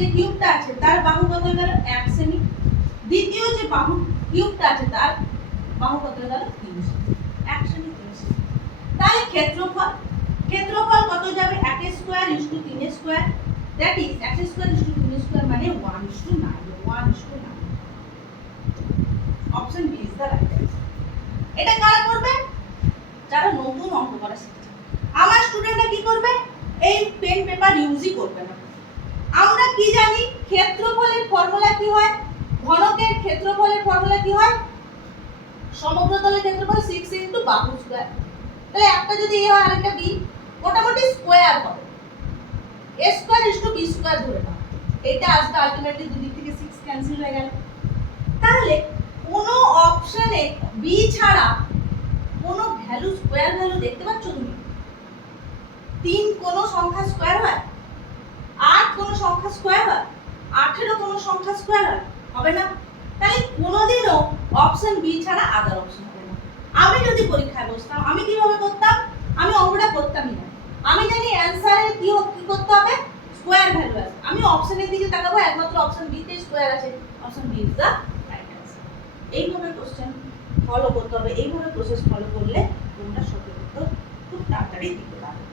যে কিউবটা আছে তার বাহু কত গেল 1 সেমি, দ্বিতীয় যে বাহু কিউবটা আছে তার বাহু কত গেল 3 সেমি, 1 সেমি 3 সেমি। তাহলে ক্ষেত্রফল কত যাবে 1 square * 3 square, that is 1 square * 3 square মানে 1:9। Option B is the right answer. এটা কারা করবে? যারা নতুন অঙ্ক করা শিখছে। আমার স্টুডেন্টরা কি করবে? এই পেন পেপার ইউজই করবে না। আমরা কি জানি ক্ষেত্রফলের ফর্মুলা কি হয়? ঘনকের ক্ষেত্রফলের ফর্মুলা কি হয়? সমগ্র তলের ক্ষেত্রফল 6 * বাহু স্কয়ার। তাহলে একটা যদি এ হয় আরেকটা বি, মোটামুটি স্কয়ার হবে। a স্কয়ার * b স্কয়ার ধরে নাও। এটা আসবে আলটিমেটলি দুই দিক থেকে 6 ক্যান্সেল হয়ে গেল। তাহলে কোন অপশনে বি ছাড়া কোন ভ্যালু স্কয়ার ভ্যালু দেখতে পাচ্ছ তুমি? 3 কোন সংখ্যা স্কয়ার হয়? 8 কোন সংখ্যা স্কয়ার হয়? 18 কোন সংখ্যা স্কয়ার হয়? হবে না। তাই কোনোদিনও অপশন বি ছাড়া আদার অপশন হবে না। আমি যদি পরীক্ষায় বসতাম আমি কিভাবে করতাম? আমি অঙ্কটা করতামই না। আমি জানি অ্যানসারে কি করতে হবে? স্কয়ার ভ্যালু আছে। আমি অপশনের দিকে তাকাবো, একমাত্র অপশন বি তে স্কয়ার আছে। Option B is the right answer. এইভাবে কোশ্চেন ফলো করতে হবে। এইভাবে প্রসেস ফলো করলে তোমরা সঠিক উত্তর খুব তাড়াতাড়ি দিতে পারবে।